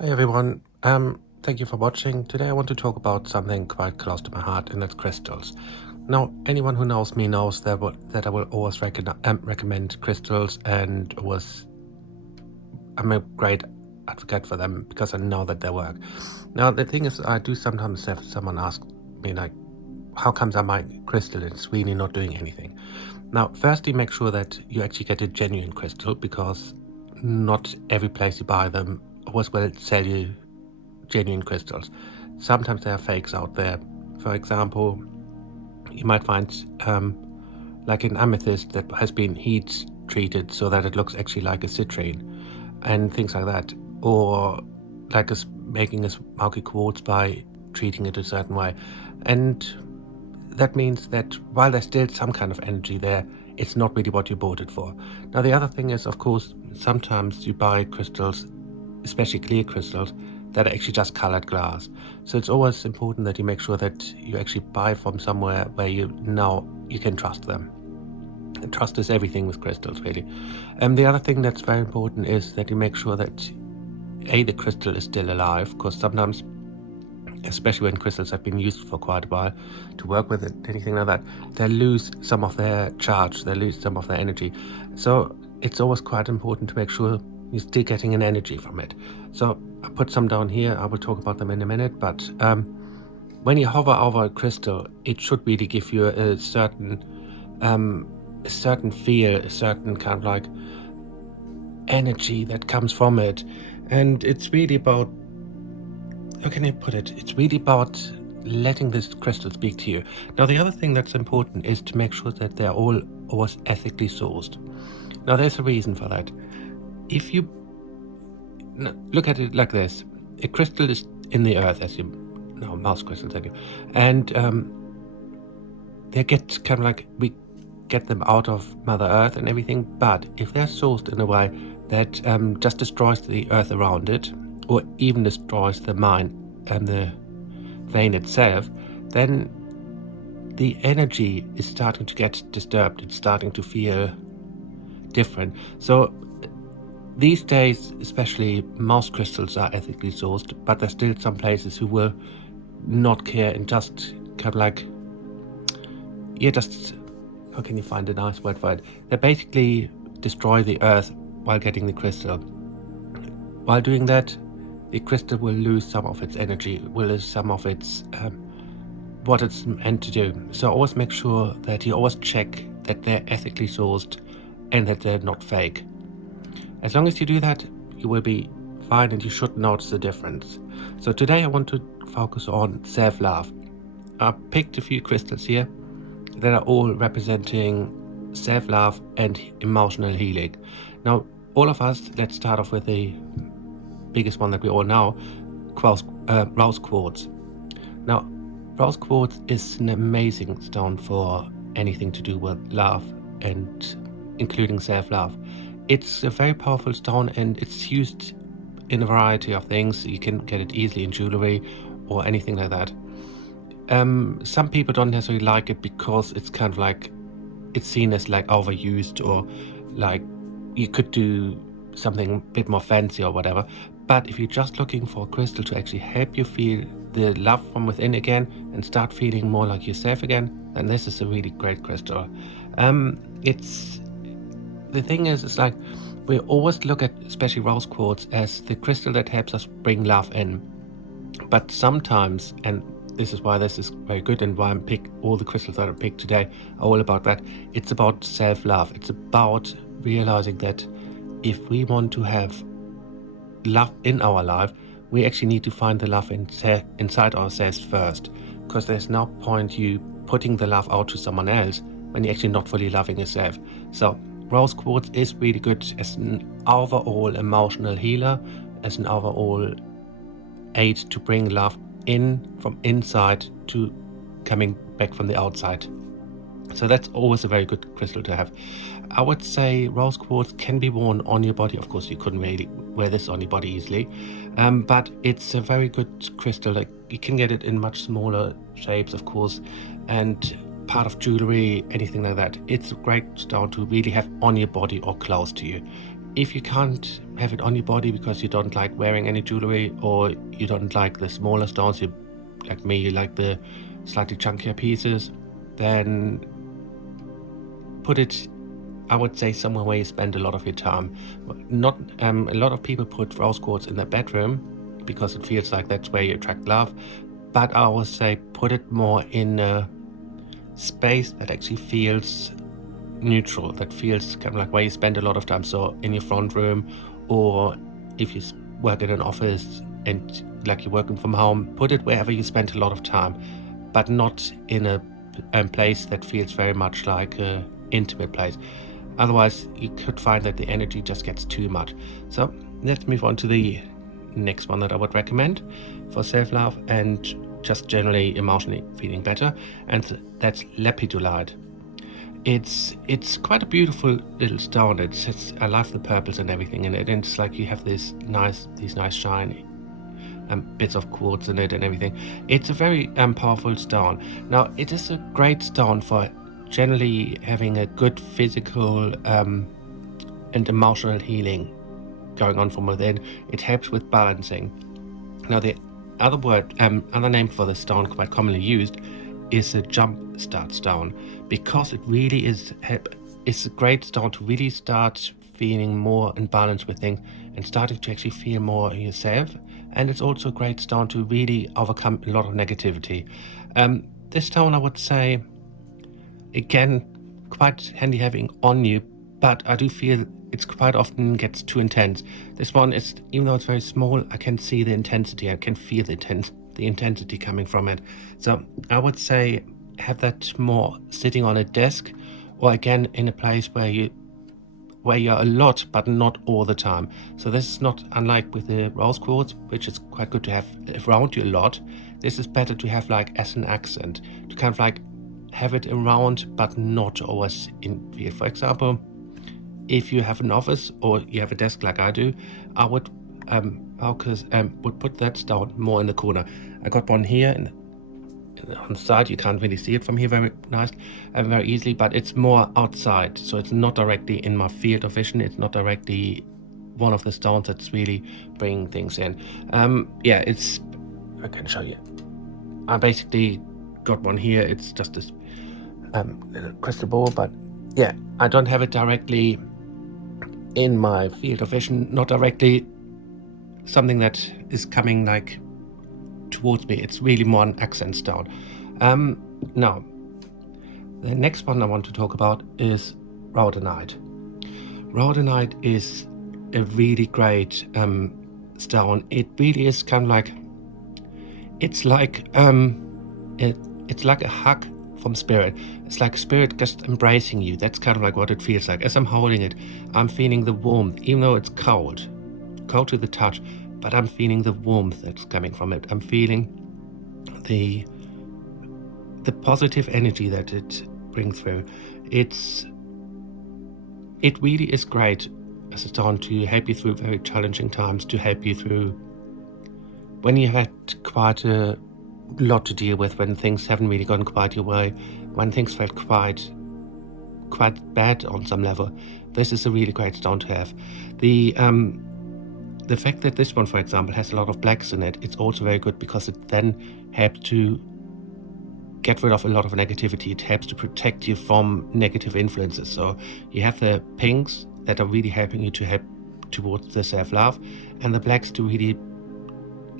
Hi everyone. Thank you for watching. Today I want to talk about something quite close to my heart, and that's crystals. Now, anyone who knows me knows that I will always recommend crystals, and I'm a great advocate for them because I know that they work. Now, the thing is, I do sometimes have someone ask me like, how comes I buy crystal and it's really not doing anything? Now, firstly, make sure that you actually get a genuine crystal, because not every place you buy them always will sell you genuine crystals. Sometimes there are fakes out there. For example, you might find like an amethyst that has been heat treated so that it looks actually like a citrine and things like that, or like making a smoky quartz by treating it a certain way. And that means that while there's still some kind of energy there, it's not really what you bought it for. Now, the other thing is, of course, sometimes you buy crystals, especially clear crystals, that are actually just colored glass. So it's always important that you make sure that you actually buy from somewhere where you know you can trust them. And trust is everything with crystals, really. The other thing that's very important is that you make sure that the crystal is still alive, because sometimes, especially when crystals have been used for quite a while to work with it, anything like that, they lose some of their charge, they lose some of their energy. So it's always quite important to make sure you're still getting an energy from it. So I put some down here, I will talk about them in a minute, but when you hover over a crystal, it should really give you a certain feel, a certain kind of like energy that comes from it. And it's really about, how can I put it? It's really about letting this crystal speak to you. Now, the other thing that's important is to make sure that they're all always ethically sourced. Now, there's a reason for that. If you look at it like this, a crystal is in the earth, as you know, mouse crystals, thank you. And they get kind of like, we get them out of Mother Earth and everything, but if they're sourced in a way that just destroys the earth around it, or even destroys the mine and the vein itself, then the energy is starting to get disturbed. It's starting to feel different. So these days, especially, mouse crystals are ethically sourced, but there's still some places who will not care and just kind of like, just, how can you find a nice word for it? They basically destroy the earth while getting the crystal. While doing that, the crystal will lose some of its energy, will lose some of its what it's meant to do. So always make sure that you always check that they're ethically sourced and that they're not fake. As long as you do that, you will be fine, and you should notice the difference. So today I want to focus on self-love. I picked a few crystals here that are all representing self-love and emotional healing. Now, all of us, let's start off with the biggest one that we all know, rose quartz. Now, rose quartz is an amazing stone for anything to do with love, and including self-love. It's a very powerful stone, and it's used in a variety of things. You can get it easily in jewelry or anything like that. Some people don't necessarily like it because it's kind of like, it's seen as like overused, or like you could do something a bit more fancy or whatever. But if you're just looking for a crystal to actually help you feel the love from within again and start feeling more like yourself again, then this is a really great crystal. The thing is, it's like, we always look at, especially rose quartz, as the crystal that helps us bring love in. But sometimes, and this is why this is very good, and why all the crystals that I picked today are all about that, it's about self-love. It's about realizing that if we want to have love in our life, we actually need to find the love inside ourselves first, because there's no point you putting the love out to someone else when you're actually not fully loving yourself. So rose quartz is really good as an overall emotional healer, as an overall aid to bring love in from inside to coming back from the outside. So that's always a very good crystal to have. I would say rose quartz can be worn on your body. Of course, you couldn't really wear this on your body easily, but it's a very good crystal. Like, you can get it in much smaller shapes, of course, and part of jewelry, anything like that. It's a great stone to really have on your body or close to you. if you can't have it on your body because you don't like wearing any jewelry, or you don't like the smaller stones, you, like me, you like the slightly chunkier pieces, then put it, I would say, somewhere where you spend a lot of your time. Not a lot of people put rose quartz in their bedroom because it feels like that's where you attract love, but I always say put it more in a space that actually feels neutral, that feels kind of like where you spend a lot of time. So in your front room, or if you work in an office and like you're working from home, put it wherever you spend a lot of time, but not in a place that feels very much like a intimate place. Otherwise you could find that the energy just gets too much. So let's move on to the next one that I would recommend for self-love and just generally emotionally feeling better, and that's Lepidolite. It's quite a beautiful little stone. It's I love the purples and everything in it, and it's like you have these nice shiny bits of quartz in it and everything. It's a very powerful stone. Now it is a great stone for generally having a good physical and emotional healing going on from within. It helps with balancing. Now the other name for the stone quite commonly used is a jump start stone, because it really is a great stone to really start feeling more in balance with things and starting to actually feel more yourself. And it's also a great stone to really overcome a lot of negativity. This stone, I would say, again, quite handy having on you, but I do feel it's quite often gets too intense. This one is, even though it's very small, I can see the intensity, I can feel the intensity coming from it. So I would say have that more sitting on a desk, or again in a place where you're a lot but not all the time. So this is not unlike with the rose quartz, which is quite good to have around you a lot. This is better to have like as an accent, to kind of like have it around but not always in view. For example, if you have an office or you have a desk like I do, I would would put that stone more in the corner. I got one here on the side. You can't really see it from here very nice and very easily, but it's more outside, so it's not directly in my field of vision. It's not directly one of the stones that's really bringing things in. Yeah, it's, I can show you. I basically got one here. It's just this little crystal ball, but yeah, I don't have it directly in my field of vision, not directly something that is coming like towards me. It's really more an accent stone. Now the next one I want to talk about is Rhodonite. Rhodonite is a really great stone. It really is kind of like, it's like it's like a hug from spirit. It's like spirit just embracing you. That's kind of like what it feels like. As I'm holding it, I'm feeling the warmth, even though it's cold to the touch, but I'm feeling the warmth that's coming from it. I'm feeling the positive energy that it brings through. It really is great as a stone to help you through very challenging times, to help you through when you had quite a lot to deal with, when things haven't really gone quite your way, when things felt quite bad on some level. This is a really great stone to have. The fact that this one, for example, has a lot of blacks in it, it's also very good because it then helps to get rid of a lot of negativity. It helps to protect you from negative influences. So you have the pinks that are really helping you to help towards the self-love, and the blacks to really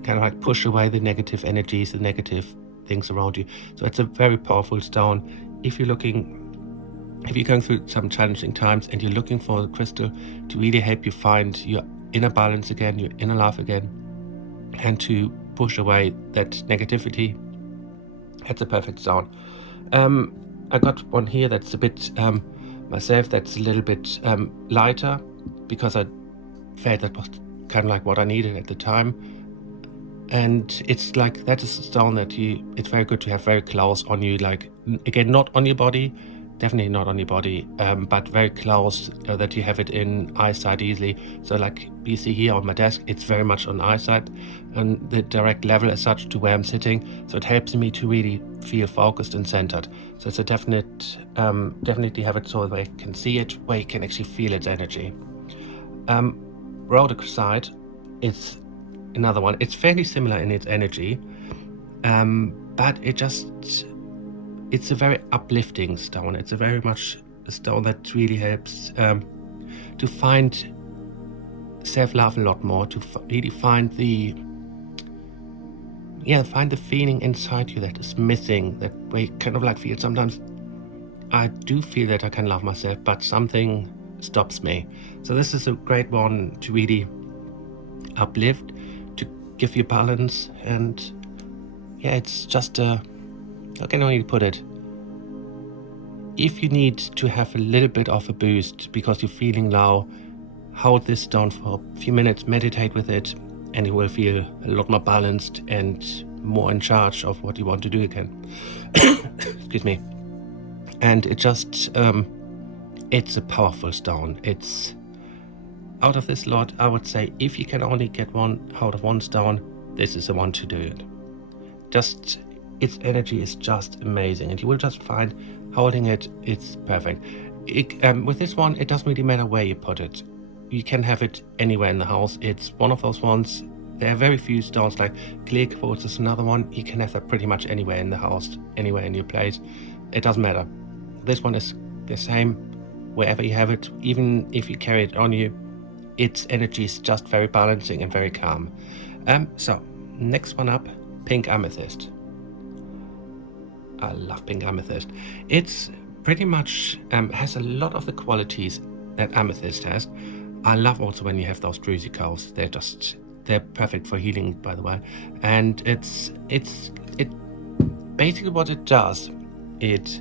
kind of like push away the negative energies, the negative things around you. So it's a very powerful stone. If you're going through some challenging times and you're looking for a crystal to really help you find your inner balance again, your inner love again, and to push away that negativity, it's a perfect stone. I got one here that's a bit myself, that's a little bit lighter, because I felt that was kind of like what I needed at the time. And it's like, that is a stone that it's very good to have very close on you, like, again, not on your body, definitely not on your body, but very close, that you have it in eyesight easily. So like you see here on my desk, it's very much on eyesight and the direct level as such to where I'm sitting. So it helps me to really feel focused and centered. So it's a definitely have it so that I can see it, where you can actually feel its energy. Rhodochrosite is another one. It's fairly similar in its energy, but it's a very uplifting stone. It's a very much a stone that really helps to find self-love a lot more, to really find the feeling inside you that is missing, that we kind of like feel sometimes I do feel that I can love myself, but something stops me. So this is a great one to really uplift, to give you balance, and yeah, it's just how can I put it? If you need to have a little bit of a boost because you're feeling low, hold this stone for a few minutes, meditate with it, and you will feel a lot more balanced and more in charge of what you want to do again. Excuse me. And it just, it's a powerful stone. It's out of this lot, I would say if you can only get one out of one stone, this is the one to do it. Just, its energy is just amazing, and you will just find holding it, it's perfect. With this one, it doesn't really matter where you put it. You can have it anywhere in the house. It's one of those ones. There are very few stones, like clear quartz is another one. You can have that pretty much anywhere in the house, anywhere in your place. It doesn't matter. This one is the same wherever you have it, even if you carry it on you. Its energy is just very balancing and very calm. So next one up, pink amethyst. I love pink amethyst. It's pretty much has a lot of the qualities that amethyst has. I love also when you have those druzy curls. They're perfect for healing, by the way. And it basically what it does, it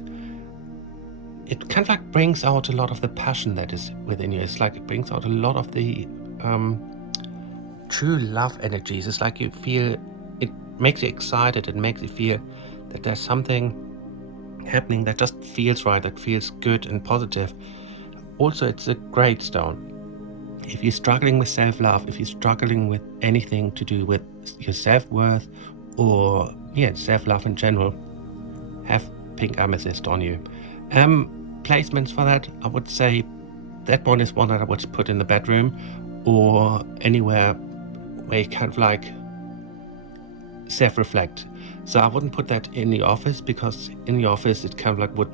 kind of like brings out a lot of the passion that is within you. It's like it brings out a lot of the true love energies. It's like you feel, it makes you excited. It makes you feel that there's something happening that just feels right, that feels good and positive. Also, it's a great stone. If you're struggling with self-love, if you're struggling with anything to do with your self-worth or self-love in general, have pink amethyst on you. Placements for that, I would say that one is one that I would put in the bedroom or anywhere where you kind of like self-reflect. So I wouldn't put that in the office, because in the office it kind of like would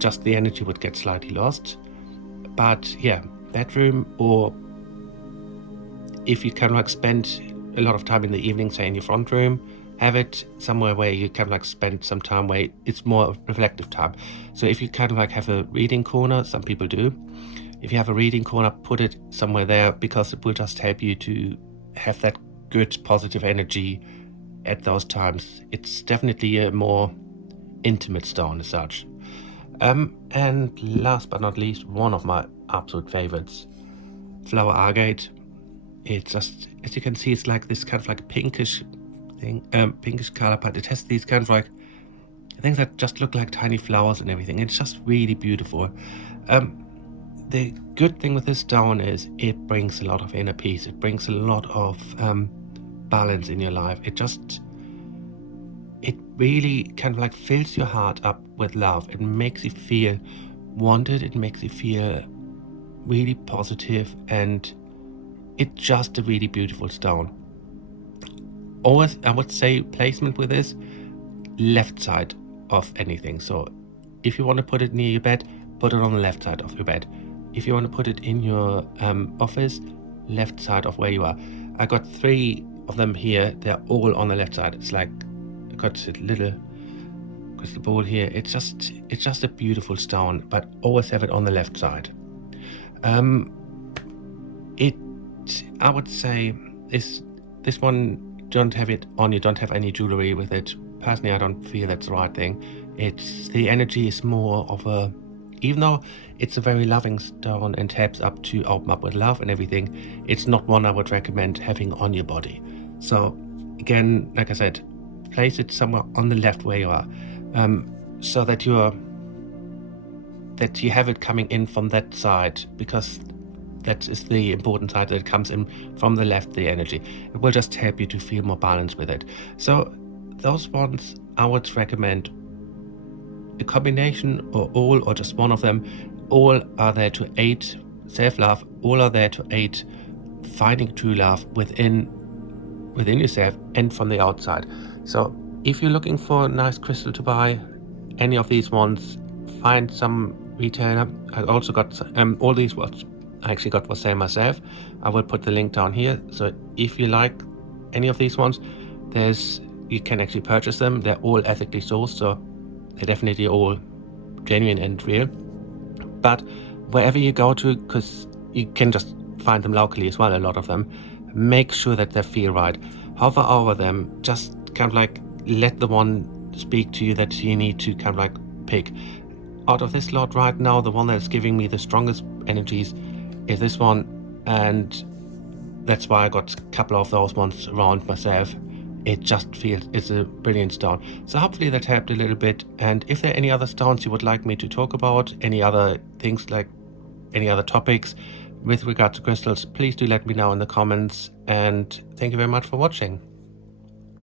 just, the energy would get slightly lost. But yeah, bedroom, or if you kind of like spend a lot of time in the evening, say in your front room, have it somewhere where you kind of like spend some time where it's more reflective time. So if you kind of like have a reading corner, some people do, if you have a reading corner, put it somewhere there, because it will just help you to have that good positive energy at those times. It's definitely a more intimate stone as such. And last but not least, one of my absolute favorites, flower agate. It's just, as you can see, it's like this kind of like pinkish thing, pinkish color, but it has these kind of like things that just look like tiny flowers and everything. It's just really beautiful. The good thing with this stone is it brings a lot of inner peace. It brings a lot of balance in your life. It really kind of like fills your heart up with love. It makes you feel wanted. It makes you feel really positive, and it's just a really beautiful stone. Always, I would say, placement with this, left side of anything. So if you want to put it near your bed, put it on the left side of your bed. If you want to put it in your office, left side of where you are. I got 3 of them here. They're all on the left side. It's like I got a little crystal ball here. It's just a beautiful stone, but always have it on the left side. I would say this one, don't have it on, you don't have any jewelry with it. Personally, I don't feel that's the right thing. The energy is more of a, even though it's a very loving stone and helps up to open up with love and everything, it's not one I would recommend having on your body. So again, like I said, place it somewhere on the left where you are, so that you have it coming in from that side, because that is the important side, that it comes in from the left, the energy. It will just help you to feel more balanced with it. So those ones I would recommend a combination, or all, or just one of them. All are there to aid self-love, all are there to aid finding true love within yourself and from the outside. So if you're looking for a nice crystal to buy, any of these ones, find some retailer. I also got all these ones I actually got for sale myself. I will put the link down here. So if you like any of these ones, you can actually purchase them. They're all ethically sourced, so they're definitely all genuine and real. But wherever you go to, because you can just find them locally as well, a lot of them, make sure that they feel right. Hover over them, just kind of like let the one speak to you that you need to kind of like pick. Out of this lot right now, the one that's giving me the strongest energies is this one, and that's why I got a couple of those ones around myself. It just feels it's a brilliant stone. So hopefully that helped a little bit. And if there are any other stones you would like me to talk about, any other things, like any other topics with regard to crystals, please do let me know in the comments. And thank you very much for watching.